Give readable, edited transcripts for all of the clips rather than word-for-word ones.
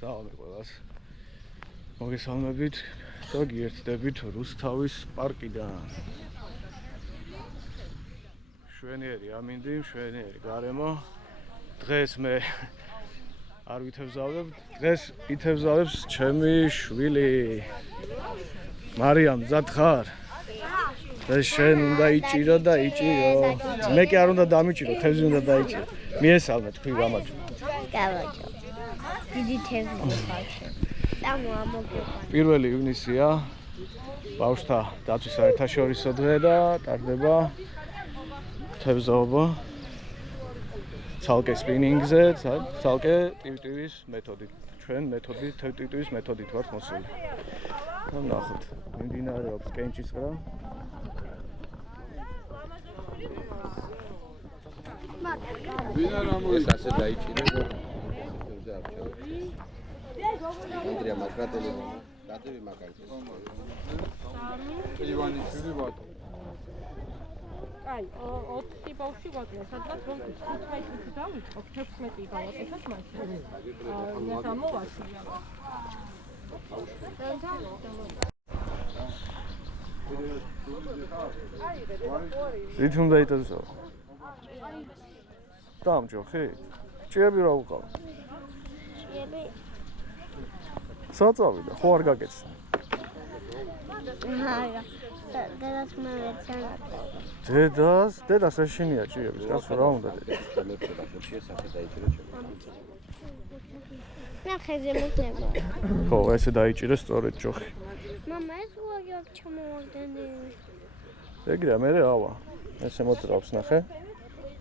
Salve ყველას. მოგესალმებით და გიერთდებით რუსთავის პარკიდან. შვენიერი ამინდი, შვენიერი გარემო. დღეს მე არ ვითევზავებ, დღეს ითევზავებს ჩემი შვილი. მარიამ, მზად ხარ? ეს შენ უნდა იჭირო და იჭირო. მე კი არ უნდა დამიჭირო, თევზი უნდა დაიჭირო. მიესალმე თქვი გამარჯობა. გამარჯობა. დიდი თევზი ხარში. პირველი ივნისია ბავშვთა დაცვის საერთაშორისო დღე და ტარდება თევზაობა ცალკე სპინინგზე, ცალკე ტივტივის მეთოდით. ჩვენ მეთოდი ტივტივის მეთოდით ვართ მოსული. და ნახოთ, მიმდინარეობს კენჭისყრა. ვინ არ ამოის ასე დაიჭირე და თევზი არ ჩავა. Andrea Macratele, datevi Macratele. Ivani შვილი ვატო. აი, 4 ბავშვი გვაქვს, სადღაც რომ 15 დავიწყოთ, 16 გავაკეთოთ მაშინ. ეს ამოვაშია. Ით უნდა იტევზო. დამჯოხი? ჭიები რა უყავ? ჭიები საწავიდა, ხო არ გაგეცნა? არა. დედას მე ვეცანატო. დედას ეშინია ჭიების, კაცო რა უნდა დედას? დამეფრება ხელში ეს ასე დაიჭირე ჩემო. ნახეზე მოხდება. ხო, ესე დაიჭირე სწორედ ჯოხი. მამა, ეს უარი აქ ჩამოვარდნე. ეგრეა, მე ავა. ესე მოძრავს, ნახე.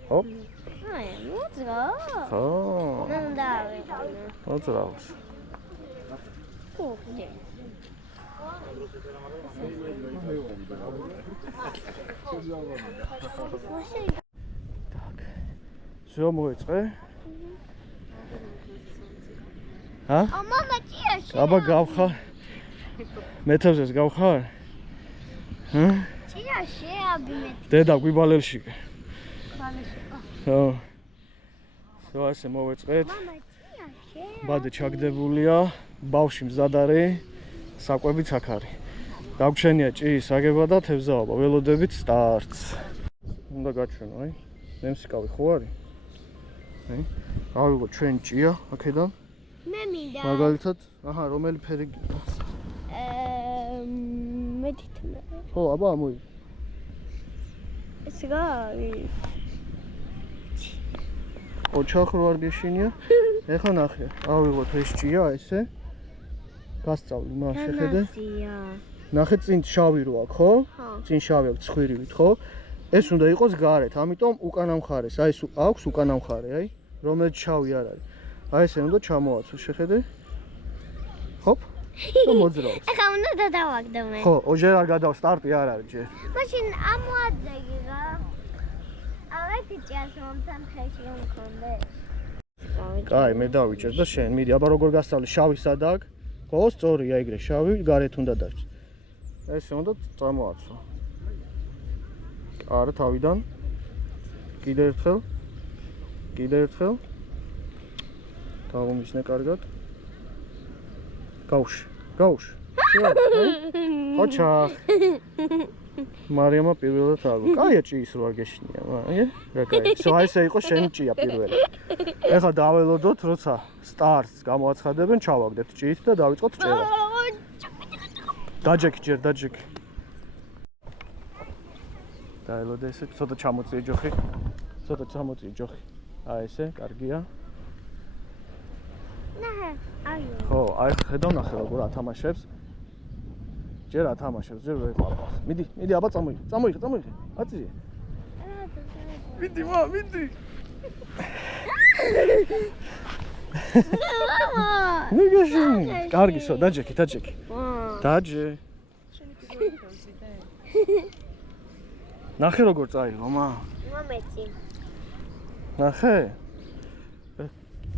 ჰოპ. აი, მოძრავს. ხო. მე უნდა ავიღო. მოძრავს. ხუთი. Так. Всё მოეწყე? ჰა? მამა, ჭიაში. აბა გავხარ. მეთევზეს გავხარ? ჰა? ჭიაში აბინეთ. დედა გვიბალელში. ბალეში. ხო. всё ასე მოვეწყეთ. მამა, ჭიაში. ბადე ჩაგდებულია, ბავშვი მზად არის, საკვებიც აქ არის. დაგჩენია ჭიის აგება და თევზაობა, ველოდებით სტარტს. უნდა გაჩვენო, აი. მემსიკავი ხო არის? აი. გავიღო ჩვენ ჭია აქედან. მე მინდა. მაგალითად, აჰა, რომელი ფერი? მე თითქმის. ხო, აბა ამოი. ეს რა არის? ოჩახრო არ გეშინია? ეხლა ნახე, ავიღოთ ეს ჭია ესე. გასწავლი მას შეხედე. ნახე წინ შავი რო აქვს, ხო? წინ შავი აქვს ცხვირივით, ხო? ეს უნდა იყოს გარეთ, ამიტომ უკანა მხარეს, აი ეს აქვს უკანა მხარე, აი, რომელიც შავი არ არის. აი ესე უნდა ჩამოაცო, შეხედე. ჰოპ. და მოძრაობს. ეხლა უნდა დავაგდო მე. ხო, ოჯერ არ გადავა, სტარტი არ არის ჯერ. მაშინ ამოაძეგე რა. ავეთი ჭიას მომცან ხელში რომ მქონდეს. კაი, მე დავიჭერ და შენ, მიდი, აბა როგორ გასწავლი, შავი სად აქვს? ხო, სწორია ეგრე, შავი გარეთ უნდა დაჭრ. ესე უნდა წამოაცო. არა, თავიდან. კიდე ერთხელ. კიდე ერთხელ. დავუმისნე კარგად. გავუშვი, გავუშვი. ოჩახ. მარიამა პირველად აგო. კაია ჭიის რო არ გეშინია, აი, რა კაი. აი ესე იყო შენი ჭია პირველი. ეხლა დაველოდოთ, როცა სტარტს გამოაცხადებენ, ჩავაგდებთ ჭიით და დავიწყოთ ჭერა. დაჯექი ჯერ, დაჯექი. დაელოდე ესე, ცოტა ჩამოწიე ჯოხი. ცოტა ჩამოწიე ჯოხი. აი ესე, კარგია. ნახე, აი. ხო, აი ხედავ ნახე როგორ ათამაშებს. ჯერ ათამაშებს, ჯერ ვეყავს. მიდი, მიდი, აბა წამოიღე, წამოიღე, წამოიღე. აწიე. მიდი, მა, მიდი. მამა. ნიგეშინი. კარგი, სო, დაჯექი, დაჯექი. დაჯე. ნახე როგორ წაიღო, მა. მომეცი. ნახე?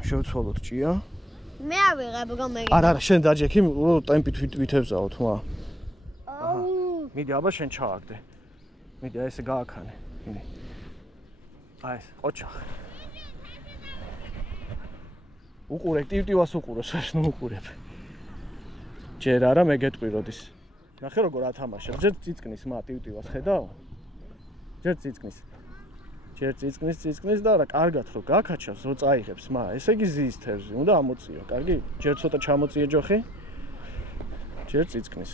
შევცვალოთ ჭია. მე ავიღებ რომ მე. არა, შენ დაჯექი, ტემპით ვითევზაოთ, მა. აუ. მიდი, აბა შენ ჩავაგდე. მიდი, აი ესე გააქანე. მიდი. აი ეს, ოჩახ. უყურე, ტივტივას უყურე, საშნო უყურებ. ჯერ არა მე გეტყვი როდის. ნახე როგორ ათამაშებ. ჯერ წიწკნის მა ტივტივას ხედავ? ჯერ წიწკნის. ჯერ წიწკნის და რა კარგად რო გაქაჩავს, რო წაიღებს მა. ესე იგი ზის თევზი, უნდა ამოწიო, კარგი? ჯერ ცოტა ჩამოწიე ჯოხი. ჯერ წიწკნის.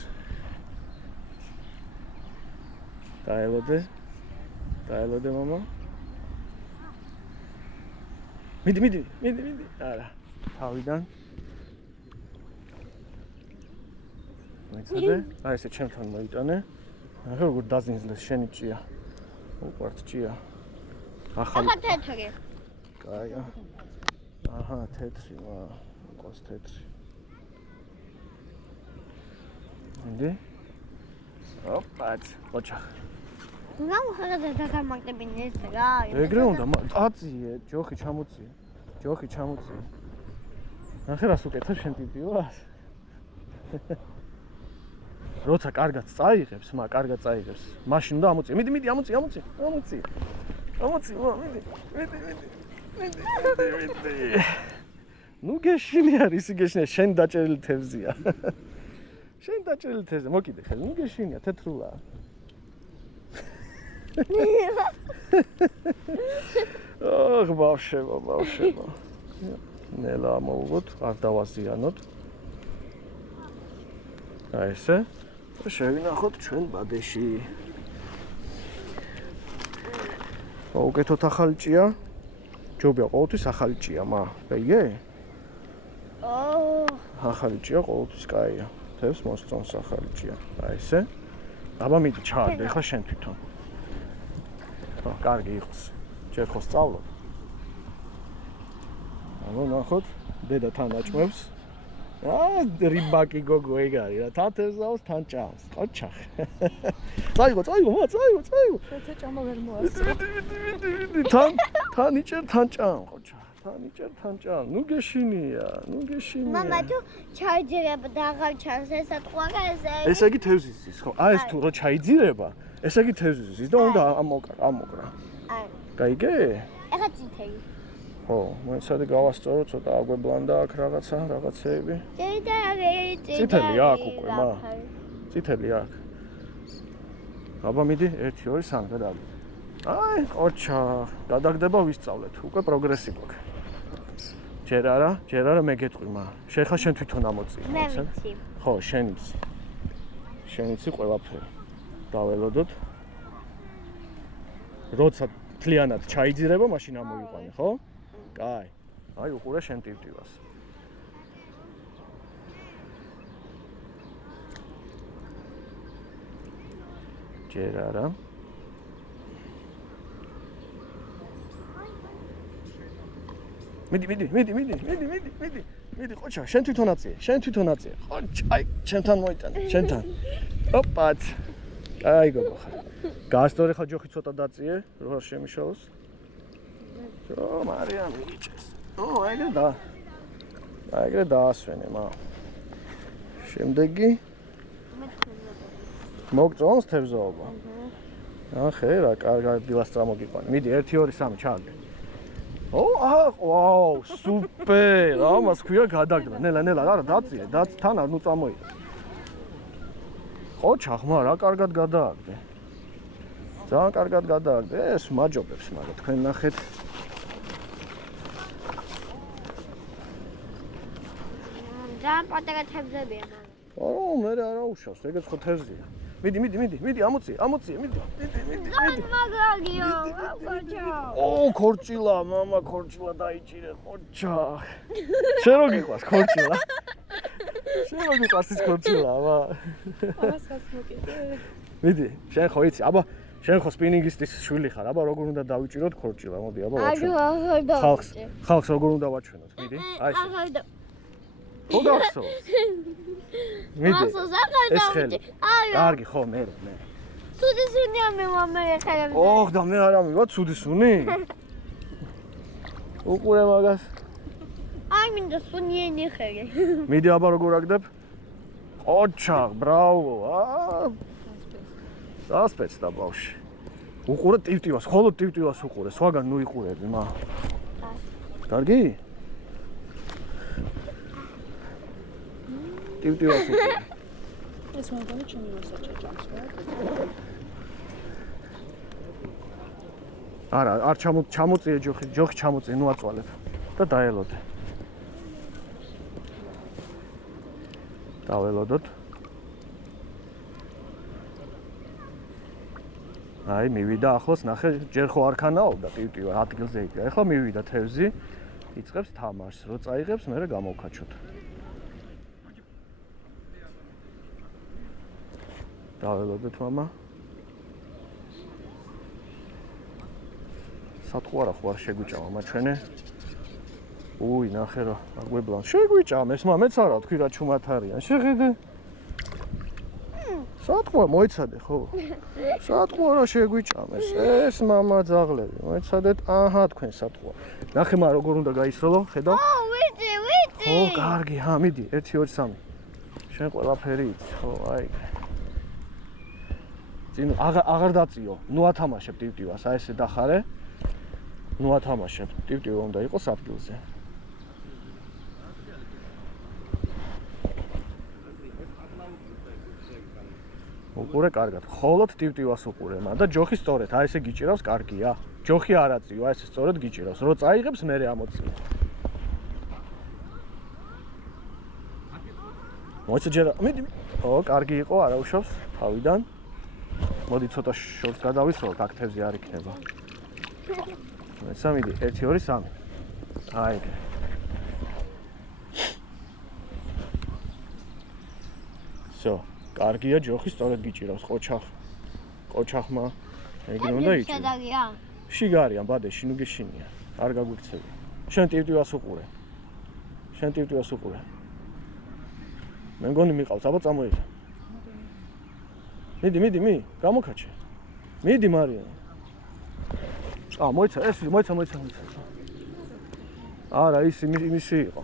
დაელოდე. დაელოდე მამა. მიდი. არა. თავიდან. მეცადე, აი ესე ჩემთან მოიტანე. ახლა როგორ დაზინზლეს შენი ჭია. უყვართ ჭია. ახლა თეთრი. კაია. აჰა, თეთრი, ყავს თეთრი. ინდი? ოპაც, ოჩახ. რა მოხდა დაგამაგდებინეს რა? ეგრე უნდა, აწიე, ჯოხი ჩამოწიე. ჯოხი ჩამოწიე. ნახე რას უკეთებ შენ ტიპიოს? როცა კარგად წაიღებს, კარგად წაიღებს. მაშინ უნდა ამოწიე. მიდი, ამოწიე. მიდი. ნუ გეშინი არის, გეშინია, შენ დაჭერილი თევზია. შენ დაჭერილი თევზია, მოკიდე ხელი, ნუ გეშინია, თეთრულა. ოღ, ბავშვებო. ნელა მოვუღოთ, არ დავაზიანოთ. აი ესე. შევინახოთ ჩვენ ბადეში. მოვუკეთოთ ახალი ჭია. ჯობია ყოველთვის ახალი ჭია, ბეიგე? ახალი ჭია ყოველთვის კაია. თევზს მოსწონს ახალი ჭია. აი ესე. აბა მიდი ჩაარდე, ხა შენ თვითონ. კარგი იყოს. ჯერ ხო სწავლობ. აბა ნახოთ, დედა თან აჭმევს. რიბაკი გოგო ეგ არის რა, თან თევზავს, თან ჭამს. ოჩახ. წაიღო. შეცე ჭამა ვერ მოასწრო. თან იჭერ, თან ჭამ, ოჩახ. თან იჭერ, თან ჭამ. ნუ გეშინია. მამა თუ ჩაიძირებ და აღარ ჩანს ესა თქვა ესე. ესე იგი თევზის ზის, ხო? ეს თუ რო ჩაიძირება, ესე იგი თევზის ზის და უნდა ამოკრა. აი. გაიგე? ეხა წითელი. ხო, მოიცადე გავასწორო ცოტა აგვებლანდა აქ რაღაცეები. წითელი აქ უკვე, წითელი აქ. აბა მიდი, 1 2 3 გადავიდე. აი, ოჩა, გადაგდება ვისწავლეთ. უკვე პროგრესი გვაქვს. ჯერ არა მე გეტყვი, შენ ხა შენ თვითონ ამოწი. მე ვიცი. ხო, შენ იცი. შენ იცი ყველაფერი. დაველოდოთ. როცა თლიანად ჩაიძირება, მაშინ ამოიყვანე, ხო? კაი. აი, უყურე შენ ტივტივას. ჯერ არა. მიდი, ყოჩა, შენ თვითონ აწიე. ყოჩა, აი, ჩემთან მოიტანე, შენთან. ოპაც. აი, გოგო ხარ. გასწორე ხა ჯოხი ცოტა დაწიე, რო შემიშალოს. მარიამ მიჭეს. ეგრე დაასვენე, შემდეგი მოგწონს თევზაობა. ახე რა, კარგად დილას წამოგიყვანე. მიდი 1 2 3 ჩააგდე. ვაუ, სუპერ! ამას ქვია გადაგდა. ნელა, არა დაწიე, თან არ ნუ წამოიღე. ყოჩა ხმა რა კარგად გადააგდე. ძალიან კარგად გადააგდე. ეს მაჯობებს, მაგრამ თქვენ ნახეთ. ძალიან პატარა თევზებია, მე არა უშავს, ეგეც ხო თევზია. მიდი, ამოწიე, მიდი. მაგარია, ყოჩა. ქორჭილა, მამა, ქორჭილა დაიჭირე, ყოჩა. შენ რო გიყვარს ქორჭილა? შენ რო გიყვარს ის ქორჭილა, ამას გასმოკიდე. მიდი, შენ ხო იცი, აბა, შენ ხო სპინინგისტის შვილი ხარ, აბა როგორ უნდა დავიჭიროთ ქორჭილა, მოდი, აბა ვაჩვენოთ. ხალხს როგორ უნდა ვაჩვენოთ, მიდი. აი ეს. ხო გახსოვს? მიდი. ეს ხელი. კარგი, ხო, მე. ცუდი სუნია მე ხელი. და მე არ ამივა ცუდი სუნი? უყურე მაგას. აი მინდა სუნიენი ხელი. მიდი აბა როგორ აგდებ? ოჩა, ბრავო. დასპეცდა ბავშვი. უყურე ტივტივას, ხოლო ტივტივას უყურე, სხვაგან ნუ იყურები, კარგი? ტივტივას უყურე. ეს მოგონი ჩემი მოსაჭე ჭამს რა. არა, არ ჩამოწიე ჯოხი ჩამოწიე, ნუ აწვალებ და დაელოდე. დაველოდოთ. აი, მივიდა ახლოს, ნახე, ჯერ ხო არ ქანაობდა ტივტივა, ადგილზე იქა. ეხლა მივიდა თევზი, იწყებს თამაშს, რო წაიღებს, მერე გამოვქაჩოთ. დაველოდეთ, მამა. სათქო არა ხო არ შეგვიჭამა მაჩვენე. უი, ნახე რა, აგვებლან. შეგვიჭამეს, მეც არა თქვი რა ჩუმად არიან. შეხედე. სათქო მოიცადე ხო? სათქო რა შეგვიჭამეს. ეს მამა ძაღლები, მოიცადეთ. აჰა, თქვენ სათქო. ნახე მა როგორ უნდა გაისროლო, ხედავ? ვიძი. ო, კარგი, ჰა, მიდი, 1 2 3. შენ ყველაფერი იცი, ხო, აი. წინ აღარ დაწიო. ნუ ათამაშებ ტივტივას, აი ესე დახარე. ნუ ათამაშებ. ტივტივა უნდა იყოს ადგილზე. უყურე კარგად. ხოლოდ ტივტივას უყურე, მაგრამ და ჯოხი სწორედ, აი ესე გიჭირავს, კარგია. ჯოხი არ აწიო, აი ესე სწორედ გიჭირავს. რო წაიღებს, მერე ამოწიო. მოიცა ჯერ, მიდი. ო, კარგი იყო, არა უშავს თავიდან. მოდი ცოტა შორს გადავისროლოთ, აქ თევზი არ იქნება. სამიდი 1 2 3. აი. всё, კარგია ჯოხი სწორედ გიჭირავს ყოჩახმა. ეგრე უნდა იჭირო. შედაგია. შიგარიან ბადეში, ნუ გეშინია. არ გაგვიქცევი. შენ ტივტივას უყურე. მე მგონი მიყავს, აბა წამოიღე. მიდი, გამოკაჩე. მიდი მარია. მოიცა, ეს მოიცა. არა, ის იმისი იყო.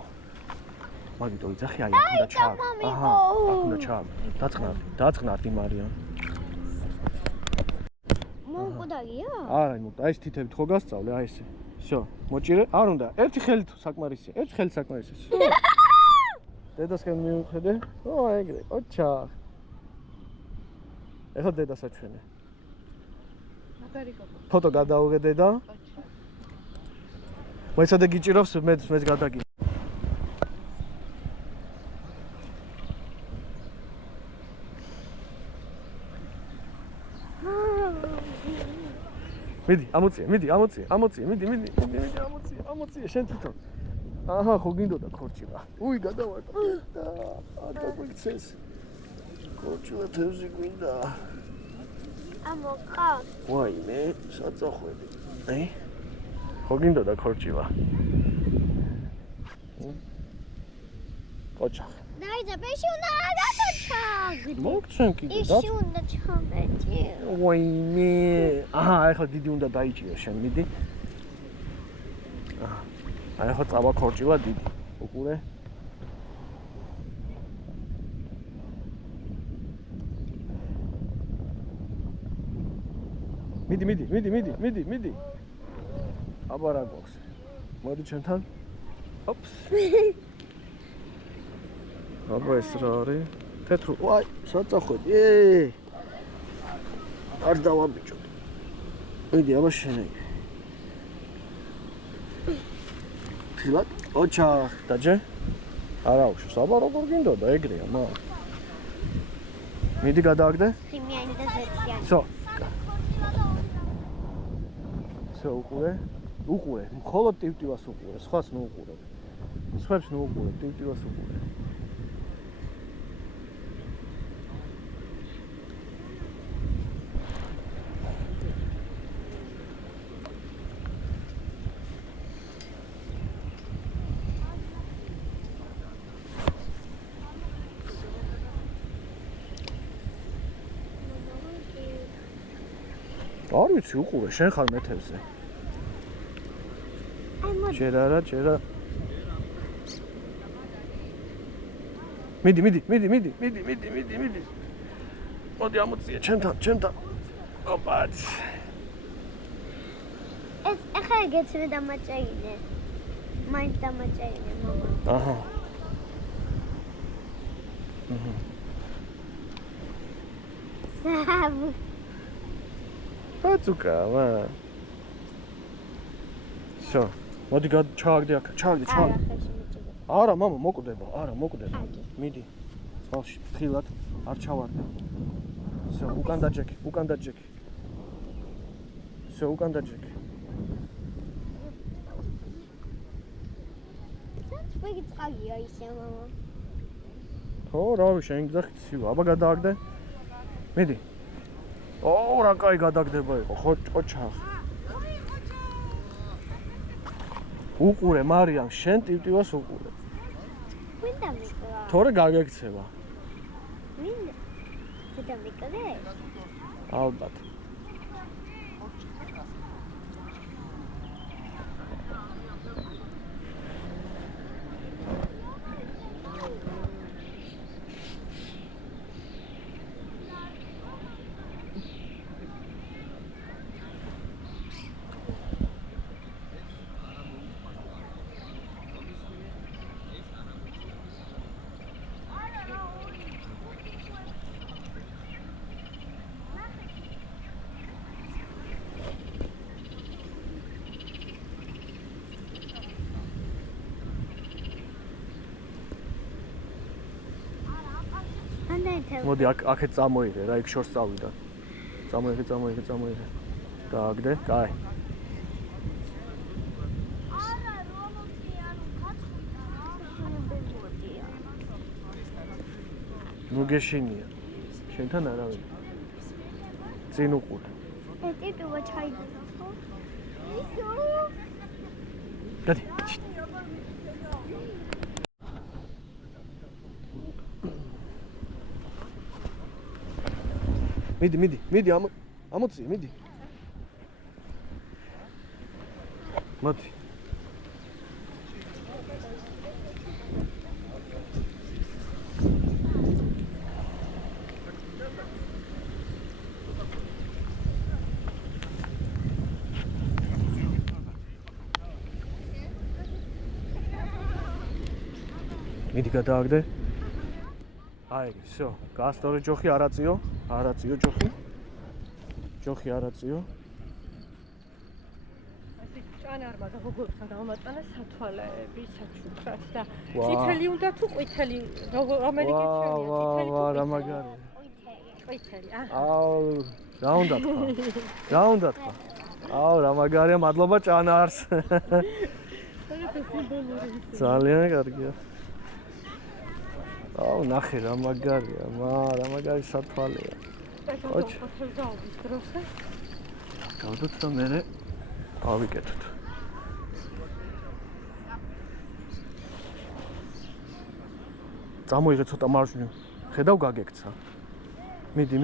მაგიტო იძახი აი აქ უნდა ჩააგ. აჰა, აქ უნდა ჩააგ. დაწყნარდი მარია. მოგდაგია? არა, აი ეს თითებით ხო გასწავლე, აი ესე. всё, მოჭირე, არ უნდა. ერთი ხელით საკმარისია, ერთი ხელით საკმარისია. დედასკენ მივხედე. ო, ეგრე, ოჩა. ეხლა დედას აჩვენე. ფოტო გადაუღე დედა. მოიცადე გიჭირავს მეც გადაგი. მიდი, ამოწიე, შენ თვითონ. აჰა, ხო გინდოდა ქორჭილა. უი, გადავარდა. არ გაგვიქცეს. ქორჭილა თევზი გვინდა. ამოყავ. ვაიმე, საწახვები. აი. ხო გინდოდა ქორჭილა. ყოჩა. დაიძა, ბეში უნდა გადაჩაგდე. მოგცემ კიდე და. ისე უნდა ჩამეჭი. ვაიმე. აჰა, ეხლა დიდი უნდა დაიჭიო შენ, მიდი. აჰა. აი ხო წავა ქორჭილა დიდი. უყურე. მიდი. აბა რა გვაქვს? მოდი ჩემთან. ოპს. აბა ეს რა არის? თეთრო. ვაი, საწახვები. არ დავაბიჭოთ. მიდი, აბა შენე. ფილად, ოჩა, დაჯე. არა უშავს, აბა როგორ გინდოდა ეგრეა, მა. მიდი გადააგდე. ხიმიანი და ზეთიანი. всё. უყურე, მხოლოდ ტივტივას უყურე, სხვას ნუ უყურე. სხვებს ნუ უყურე, ტივტივას უყურე. არ ვიცი, უყურე, შენ ხარ მეთევზე. ჯერ არა. მიდი. მოდი ამოწიე ჩემთან. ოპაც. ეს ახლა გეცნე დამაჭაინე. მაინც დამაჭაინე, მამა. აჰა. აცუკა, ვა. შო, მოდი ჩააგდე აქ, ჩააგდე. არა, მამა, მოკვდება, არა, მოკვდება. მიდი. წყალში, ხილად, არ ჩავარდე. შო, უკან დაჯექი. შო, უკან დაჯექი. ვიგი წყალია ისე მამა. ხო, რავი, შენ გძახი, აბა გადააგდე. მიდი. ო, რა კაი გადაგდება იყო, ყოჩა. უყურე, მარიამ, შენ ტივტივას უყურე. ვინდა მიკლა? თორე გაგექცევა. ვინდა? ვინდა მიკლა? ალბათ. მოდი აქეთ წამოიღე რა იქ შორს წავიდა. წამოიღე. დააგდე, კაი. არა, რომოთი ანუ გაწყვიტა რა. ნუ გეშინია. შენთან არავინ. წინ უყურე. ტიტუვა ჩაიდო ხო? ისო. გადი. მიდი, ამოწი, მიდი. მოდი. მიდი გადააგდე. აი, всё, გასწორე ჯოხი არაწიო ჯოხი. ჯოხი არაწიო. ასე ჭანარმა და როგორცა გამატანა სათვალეები, საჩუქრად და წითელი უნდა თუ ყვითელი, ამერიკაში წითელი თუ რა მაგარი. ყვითელი, აუ, რა უნდა თქვა. აუ, რა მაგარია, მადლობა ჭანარს. ძალიან კარგია. აუ, ნახე რა მაგარია, რა მაგარი სათვალეა. ოჩ. გავდოთ და მე ავიკეთოთ. წამოიღე ცოტა მარჯვნივ. ხედავ გაგექცა. მიდი.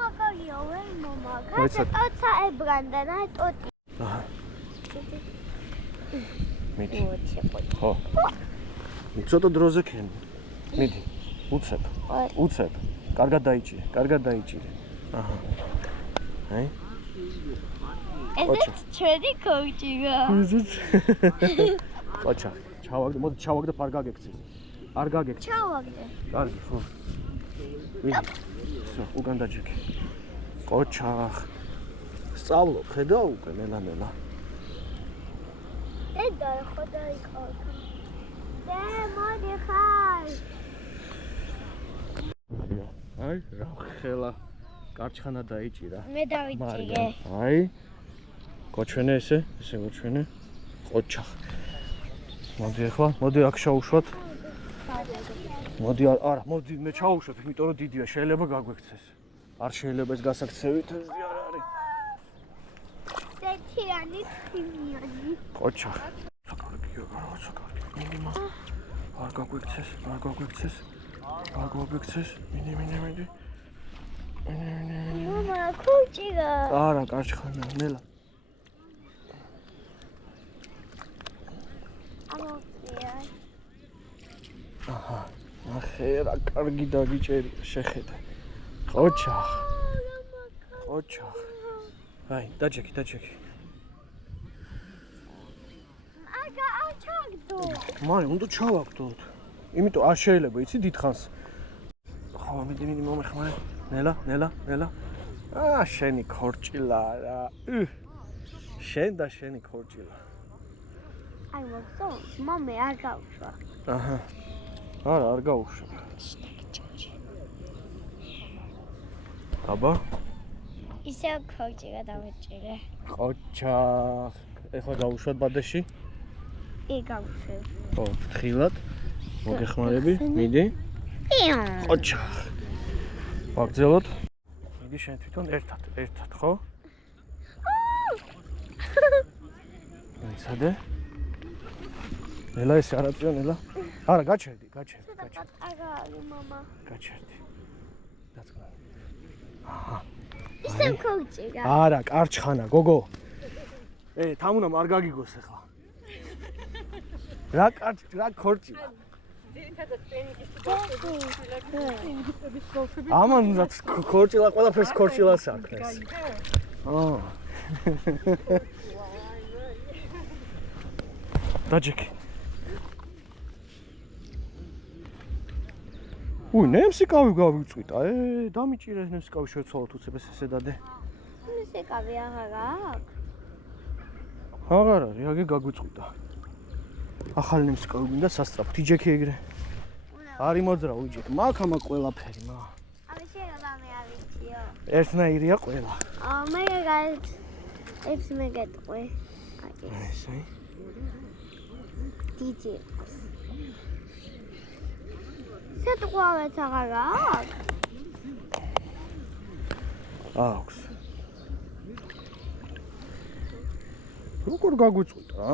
მაგარია ვერ მამა. კაცა ებრანდა რა ტოტი. აჰა. მიდი. ხო. ცოტა დროზე ქენ. მიდი. უცებ. კარგად დაიჭირე. აჰა. აი. ესეც ჩვენი კოუჩია. ყოჩა, ჩავაგდე, არ გაგექცეს. არ გაგექცეს. ჩავაგდე. კარგი, ხო. მიდი. всё, უკან დაჯექი. ყოჩა. სწავლო, ხედავ უკვე ნელა. ედა ხო დაიყო. და მოდი ხარ. აი, რა ხელა კარჩხანა დაიჭირა. მე დავიჭირე. აი. გოჩვენე ესე გოჩვენე. ყოჩა. მოდი აქ შაუშვათ. მოდი მე ჩაუშვათ, იმიტომ რომ დიდია, შეიძლება გაგვექცეს. არ შეიძლება ეს გასაქცევით ეს არ არის. წეთიანი ხიმიანი. ყოჩა. საკარგია, საკარგი. მინიმა. არ გაგვექცეს. მიდი. მამა, კოუჩია. არა, კარჩხანა, ნელა. აჰა, ნახე რა კარგი დაგიჭერი, შეხედე. ყოჩა. აი, დაჯექი. აჩაგდო. მარი, უნდა ჩავაგდოთ. იმიტომ არ შეიძლება, იცი, დიდხანს ხო, მიდი მომეხმარე. ნელა. შენი ქორჭილა რა. შენ და შენი ქორჭილა. აი მოგწონს, მომე არ გავუშვა. აჰა. არა, არ გაუშვა. აბა? ისე ქორჭილა დავეჭირე. ყოჩა. ეხლა გავუშვათ ბადეში? გავუშვებ. ხო, ხილად. მოგეხმარები, მიდი. ყოჩა. ვაგრძელოთ. მიდი შენ თვითონ ერთად, ხო? აიცადე. ნელა ეს არაწია ნელა. არა, გაჩერდი. პატარა მამა. გაჩერდი. დაწყდა. ისე ქორჭილა. არა, კარჩხანა, გოგო. თამუნა არ გაგიგოს ახლა. რა ქორჭილა. ამან უნდა ქორჭილა ყველაფერს ქორჭილას აქვს. დაჯექი. ნემსიკავი გავიწვიტა. დამიჭირე ნემსიკავი შევცვალოთ უცებ ესე დადე. ნემსიკავი აღარ აქვს. აღარ არის, აგე გაგვიწვიტა. ახალი ნემსიკავი გინდა სასწრაფო. იჯექი ეგრე. არის მოძრა უიჯექ. მაგ ყველაფერი, მა. აი შეიძლება მე არ ვიციო. ერთნაირია ყველა. მე ეს მე გეტყვი. ესე. დიდი. სეტყვავეთ აღარ აქვს? აქვს. როგორ გაგვიწვიტა?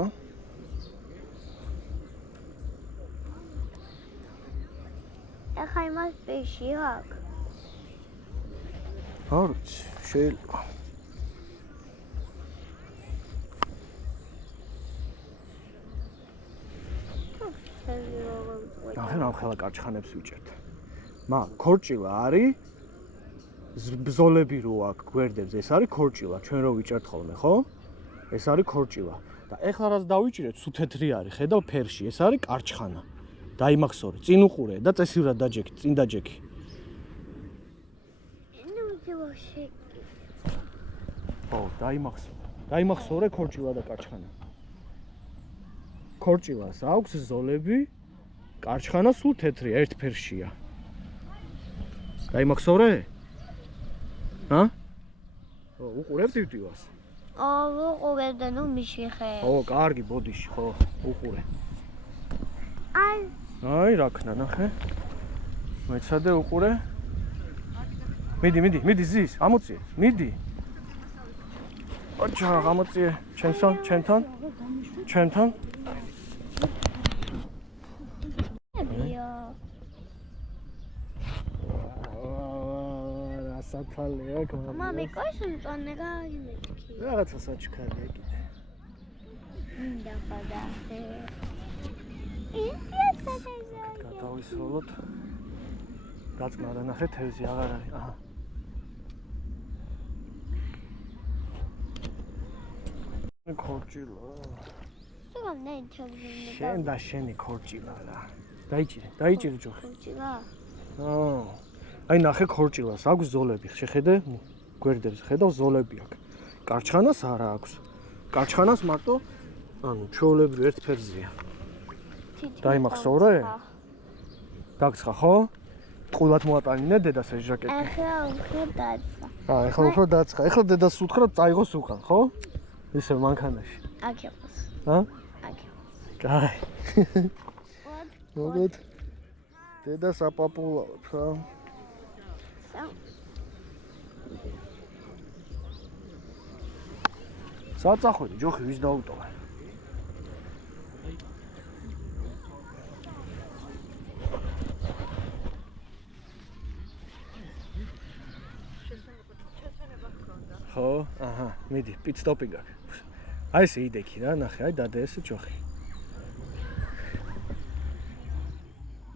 ახლა იმას პეში აქვს. არ ვიცი, შეიძლება. ახლა ხელა კარჩხანებს ვიჭერთ. ქორჭილა არის ბზოლები რო აქვს გვერდებზე, ეს არის ქორჭილა, ჩვენ რო ვიჭერთ ხოლმე, ხო? ეს არის ქორჭილა. და ეხლა რაც დავიჭირეთ, სუთეთრი არის, ხედავ ფერში, ეს არის კარჩხანა. დაიმახსოვრე, წინ უყურე და წესივრად დაჯექი, წინ დაჯექი. ხო, დაიმახსოვრე ქორჭილა და კარჩხანა. ქორჭილას აქვს ზოლები, კარჩხანა სულ თეთრი, ერთ ფერშია. დაიმახსოვრე? უყურებ ტივტივას? უყურებ და ნუ მიშიხე. კარგი, ბოდიში, ხო, უყურე. აი, რა ქნა, ნახე. მეცადე უყურე. მიდი, ზის, ამოწიე, მიდი. ოჩა, ამოწიე, ჩემთან. სათვალეა გმამა. მამი, კოშ მწონე გაიმექი. რაღაცა საჩქარია კიდე. მინდა ხადახე. გადავისროლოთ. გაწყნა და ნახე თევზი აღარ არის. აჰა. ქორჭილა. სულამდე თევზი. შენ და შენი ქორჭილა რა. დაიჭირე ჯოხი. ქორჭილა? აი ნახე ქორჭილას აქვს ზოლები, შეხედე გვერდებზე, ხედავ ზოლები აქვს. კარჩხანას არა აქვს. კარჩხანას მარტო ჩვეულებრივ ერთ ფერზეა. დაიმახსოვრე? დაგცხა ხო? ტყუილად მოატანინე დედას ეს ჟაკეტი. ახლა უფრო დაცხა. ახლა უფრო დაცხა. ახლა დედას უთხრა წაიღოს უკან, ხო? ისე მანქანაში. აქ იყოს. აქ იყოს. კაი. მოგეთ. დედას აპაპულავებ რა. საწახვედი ჯოხი ვის დაუტოვე? ხო, აჰა, მიდი, პიტსტოპი გაქვს. აი ესე იდექი რა, ნახე, აი დადე ესე ჯოხი.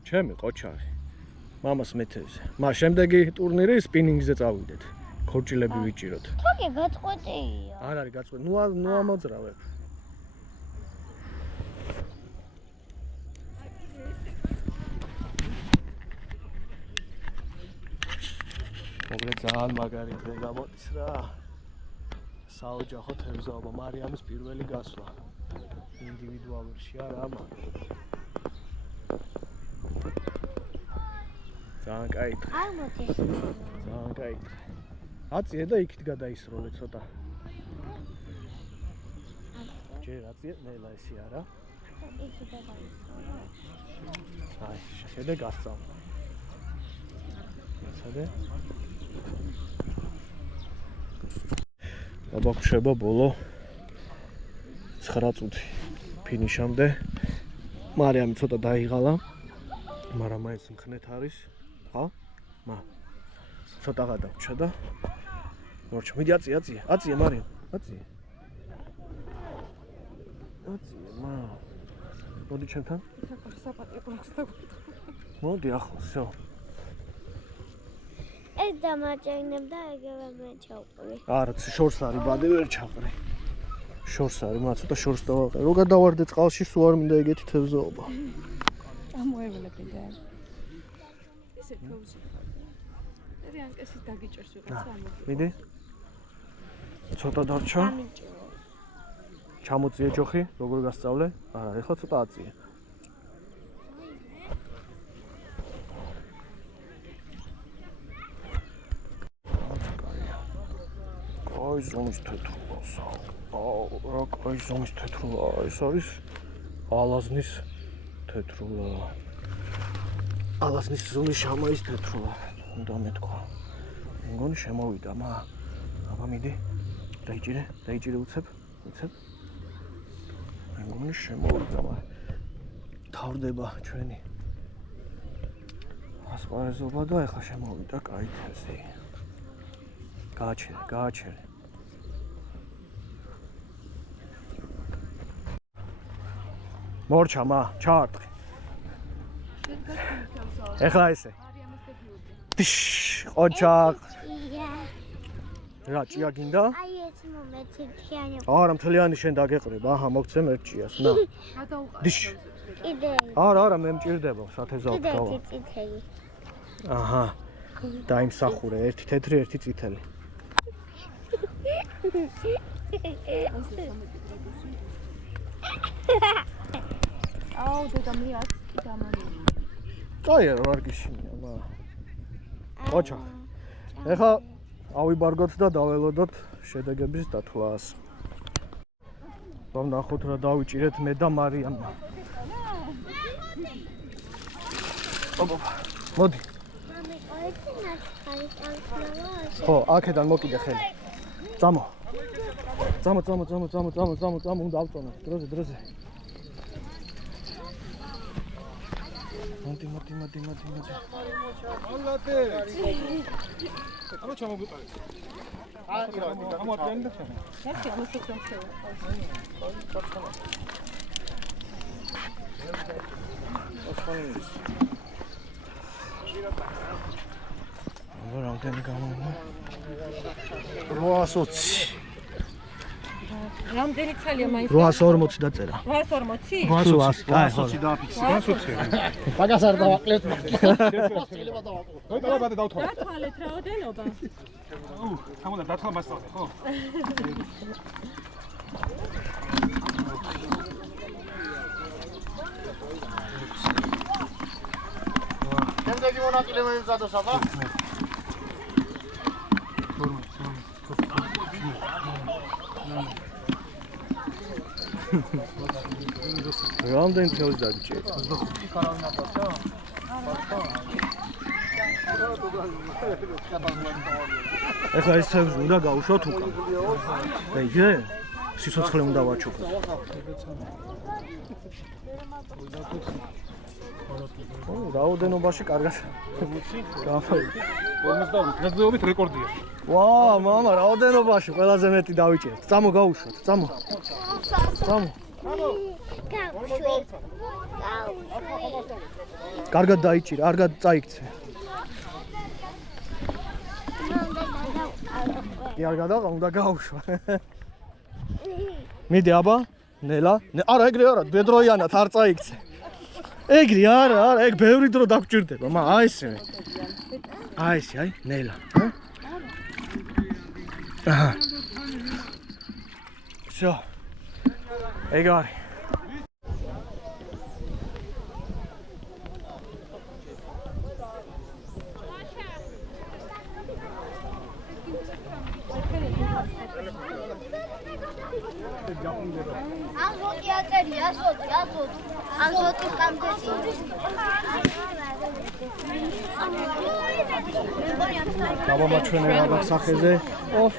ჩემი ყოჩარი. მამას მეთევზე. შემდეგი ტურნირი სპინინგზე წავიდეთ. ქორჭილები ვიჭიროთ. თოკი გაწყვეტია. არ არის გაწყვეტი. ნუ ამოძრავებ. ძალიან მაგარი დღე გამოდის რა. საოჯახო თევზაობა მარიამის პირველი გასვლა. ინდივიდუალურში არა, მაგრამ ძალიან კაი დღე. არ მოდის. ძალიან კაი დღე. აწიე და იქით გადაისროლე ცოტა. ჯერ აწიე, ნელა ესი არა. იქით გადაისროლე. აი, შეხედე გასწავლე. შეხედე. აბა ბოლო 9 წუთი ფინიშამდე. მარიამი ცოტა დაიღალა, მაგრამ მაინც მხნეთ არის. ხა? ცოტა გადავჭა და მორჩა. მიდი აწიე მარიამ, აწიე. მოდი ჩემთან. მოდი ახლა, всё. ეს დამაჭერნებ და ეგევე მე ჩავყრი. არა, შორს არის, ბადე ვერ ჩაყრი. შორს არის, მაგრამ ცოტა შორს დავაყარე. რო გადავარდე წყალში, სულ არ მინდა ეგეთი თევზაობა. ამოევლები და ესე თოვზი. რიანკესის დაგიჭერს ვიღაცა ამოდი. მიდი. ცოტა დარჩა. ჩამოწიე ჯოხი, როგორ გასწავლე? არა, ეხლა ცოტა აწიე. აი ზომის თეთრულა. რა კაი ზომის თეთრულა. ეს არის ალაზნის თეთრულა. ალაზნის ზომის შამაის თეთრულა. უნდა მეთქვა. მგონი შემოვიდა, აბა მიდი. დაიჭირე უცებ. მგონი შემოვიდა, თავდება ჩვენი ასპარეზობა და ეხლა შემოვიდა კაი თევზი. გააჩერე. მორჩა, ჩაარტყი. ეხლა ესე. დიშ, ოჯახ. რა ჭია გინდა? აი ეს მომეცითიანი. არა, მთლიანი შენ დაგეყრებ. აჰა, მოგცემ ერთ ჭიას. ნა. დიშ. კიდე. არა, მე მჭირდება სათეზაოდ გავა. კიდე წითელი. აჰა. დაიმსახურე, ერთი თეთრი, ერთი წითელი. აუ, დედა მე აქ დამანი. კაი არ გიშინია, ოჩა. ეხლა ავიბარგოთ და დაველოდოთ შედეგების დათვლას. ვნახოთ რა დავიჭირეთ მე და მარიამ. მოდი. ხო, აქედან მოკიდე ხელი. წამო, უნდა ავწონო. დროზე. მოდი. ალათე. ჩამოგვიყარე. ამოატყენ და ხება. ეს ამოსოქრომსე. რამდენი გამოვა? 820. რამდენი ცალია მაინც? 840 დაწერა. 840? 800. აი, 820 დააფიქსე. 820. პაგას არ დავაკლებთ. დავაბადე დავთვალე. დათვალეთ რაოდენობა. თამოდა დათვალ მასწავლე, ხო? შემდეგი მონაწილე მეიმზადოს აბა. რამდენი თევზი დაგიჭირეთ? 25 ქარავნა პასა. ეხლა ეს თევზი უნდა გავუშვათ უკან. დაიგე? სიცოცხლე უნდა ვაჩუქოთ. რაოდენობაში კარგად. 52 დღესდღეობით რეკორდია. ვა, მამა, რაოდენობაში ყველაზე მეტი დავიჭერთ. წამო გავუშვათ, წამო. კარგად დაიჭირე, არ წაიქცე. კი არ გადაყა, უნდა გავუშვა. მიდი აბა, ნელა. არა, ეგრე არა, ბედროიანად არ წაიქცე. ეგრე არა, ეგ ბევრი დრო დაგჭირდება, აი ესე. აი, ნელა. Всё. ეგ არის. Აზოტი აწერი, აზოტი. აზოტის კამფეტი. დავამაჩვენე რაღაც სახეზე. ოფ.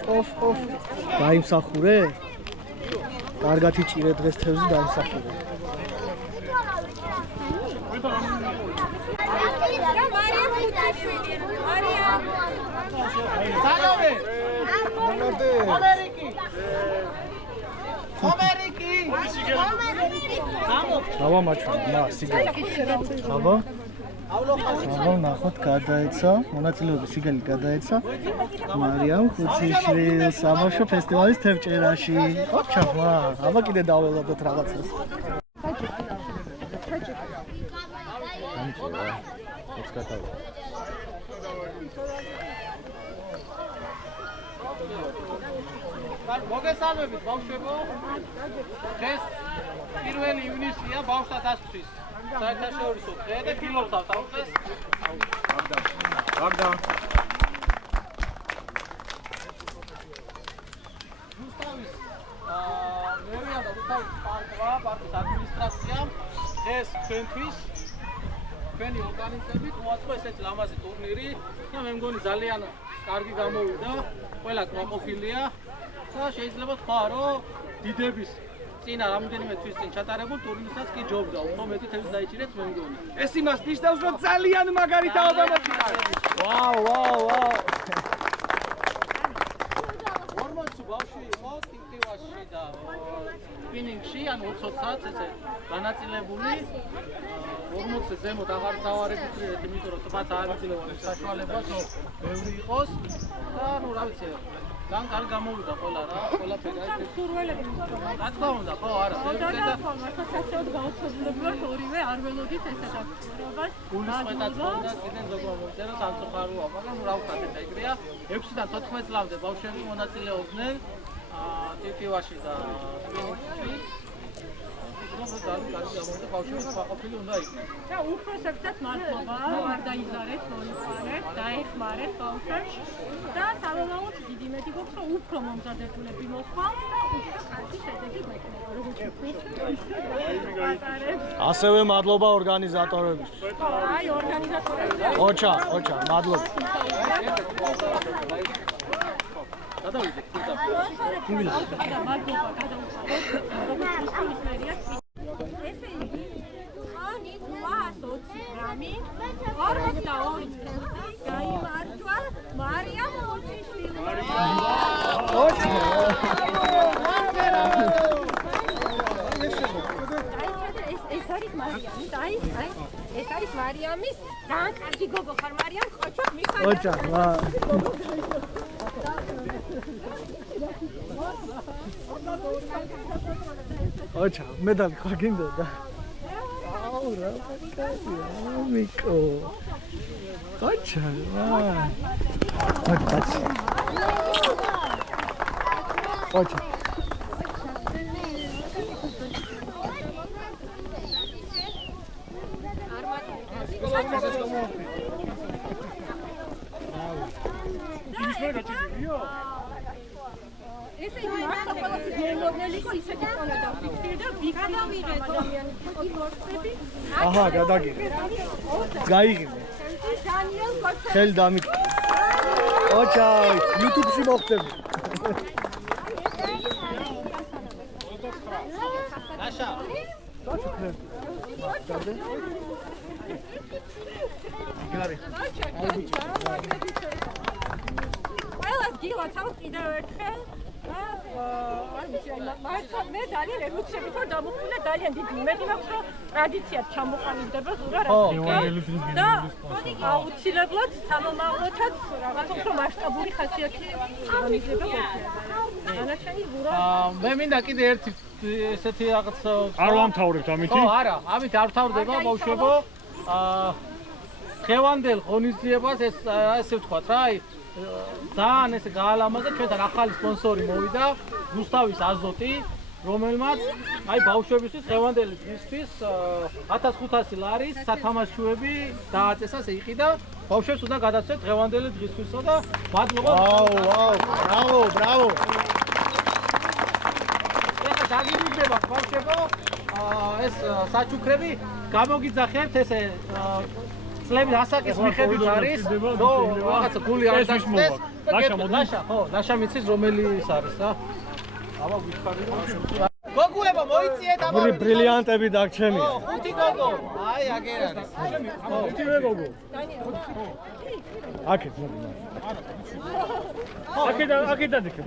დაიმსახურე? კარგად იჭირე დღეს თევზი დაიმსახურე. დავამაჩვენე მას სიგელი. აბა ნახოთ გადაეცა, მონაწილეობის სიგელი გადაეცა მარიამ ხუციშვილს საბავშვო ფესტივალის თევზჭერაში. ოჩახლა, აბა კიდე დაველოდოთ რაღაცას. მოგესალმებით ბავშვებო. დღეს 1 ივნისია ბავშვთა დასწრის საერთაშორისო დღე და ფილმს ავტოვეს. გარდა. რუსთავის მერია და რუსთავის პარკის ადმინისტრაციამ დღეს ჩვენთვის ჩვენი ორგანიზებით მოაწყო ესეთი ლამაზი ტურნირი და მე მგონი ძალიან კარგი გამოვიდა. ყველა კმაყოფილია და შეიძლება თქვა, რომ დიდების წინა რამდენიმე თვის წინ ჩატარებულ ტურნირსაც კი ჯობდა. უფრო მეტი თევზი დაიჭირეთ მე მგონი. ეს იმას ნიშნავს, რომ ძალიან მაგარი თაობა მოჭირდა. ვაუ. 40 ბავშვი იყო ტიპტივაში და სპინინგში, ანუ 20 საათს ესე განაწილებული. 40-ზე ზემოთ აღარ დავარეგისტრირეთ, იმიტომ რომ თმაც არ იძლევა საშუალებას, რომ ბევრი იყოს და ნუ რა ვიცი, ძალიან კარგი გამოვიდა ყველა რა, ყველაფერი აი ეს სურველები რა თქმა უნდა, ხო, არა, ბევრი და ხასიათად გაუცნობლად ორივე არ ველოდით ესეთ აქტივობას. გულისხმეტაც ხონდა, კიდენ ზოგმა მომწერა სამწუხაროა, მაგრამ რა ვქადეთ ეგრეა. 6-დან 14 წლამდე ბავშვები მონაწილეობდნენ ტიპტივაში და სპინინგში. ძალიან კარგი გამოვიდა, ბავშვები მაყოფილი უნდა იყვნენ. და უფროსებსაც მადლობა, არ დაიზარეთ, მოიყვანეთ, დაეხმარეთ ბავშვებს და სამომავლოდ დიდი მეტი გვაქვს, რომ უფრო მომზადებულები მოხვალთ და უფრო კარგი შედეგი გვექნება, როგორც ვფიქრობთ. ასევე მადლობა ორგანიზატორებისთვის. აი, ორგანიზატორები. ოჩა, მადლობა. გადავიდეთ თუნდაც. მადლობა გადავუხაროთ, როგორც რუსთავის მერიას. ესე იგი, ხანი 820 გრამი, 42 წუთი გაიმარჯვა მარიამ ხუციშვილმა. ეს არის მარიამის, ეს არის მარიამის, ძალიან კარგი გოგო ხარ მარიამ, ყოჩო მიხარ. ოჩა, ოჩა, მედალი ხარ გინდოდა? აუ რა კარგია, მიკო. ოჩა, ოჩა. ესე იგი მართლა ყველაფერი გეიმოდნელი იყო ისეთი ყველა დავფიქრე და ვიქადავიღეთ ადამიანის ფოტოები. აჰა, გადაგიღე. გაიღიმე. დანიელ გოჩა. ხელი დამიკი. ოჩა, YouTube-ში მოხდები. ნაშა. გარი. ყველას გილოცავთ კიდევ ერთხელ. მე ძალიან ემოციები თორ დამოხმული ძალიან დიდი იმედი მაქვს რომ ტრადიციად ჩამოყალიბდება ზურა რა და აუცილებლად სამომავლოდაც რაღაც უფრო მასშტაბური ხასიათი აღინიშნება განაჩენი ზურა მე მინდა კიდე ერთი ესეთი რაღაც არ ვამთავრებთ ამითი? ხო, არა, ამით არ ვთავრდება ბავშვებო. დღევანდელ ღონისძიებას ესე ვთქვათ რა, ძალიან ესე გაალამაზა ჩვენთან ახალი სპონსორი მოვიდა რუსთავის აზოტი რომელმაც აი ბავშვებისთვის დღევანდელი დღისთვის 1500 ლარის სათამაშოები დააწესა ეიყიდა ბავშვებს უნდა გადაცეთ დღევანდელი დღისთვისო და მადლობა ბრავო ეხლა დაგიგდება ბავშვებო ეს საჩუქრები გამოგიძახებთ ესე წლების ასაკის მიხედვით არის ნო რაღაცა გული არ დაგწეს ლაშა მიცის რომელი ის არის რა აბა გიხარი გოგოებო მოიწიეთ აბა ბრილიანტები დაგჩენია ხუთი გოგო აი აგერ არის ხუთივე გოგო აქეთ აქეთ დადიქე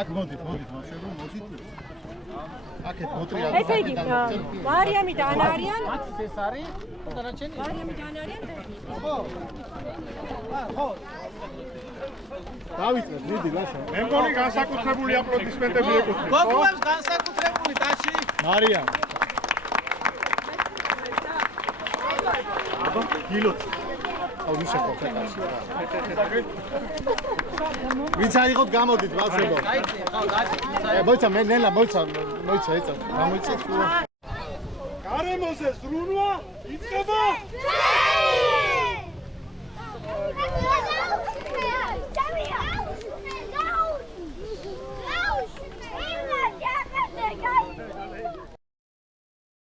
აქ მოდით ბავშვებო მოდით აქეთ მოტრიალ ესე იგი მარიამი და ანა არიან ეს არის დანარჩენი მარიამი და ანა არიან ხო დავიწყეთ მიდი ლაშა მე მგონი განსაკუთრებული აპლოდისმენტები ეკუთვნის. გოგოებს განსაკუთრებული ტაში მარიამ გილოთ აუ მიშახო ვინც აიღოთ გამოდით ბავშვებო გაიწია ხო გაიწია მოიცა მე ნელა მოიცა ეცა გამოიწეს გარემოზე ზრუნვა იწყება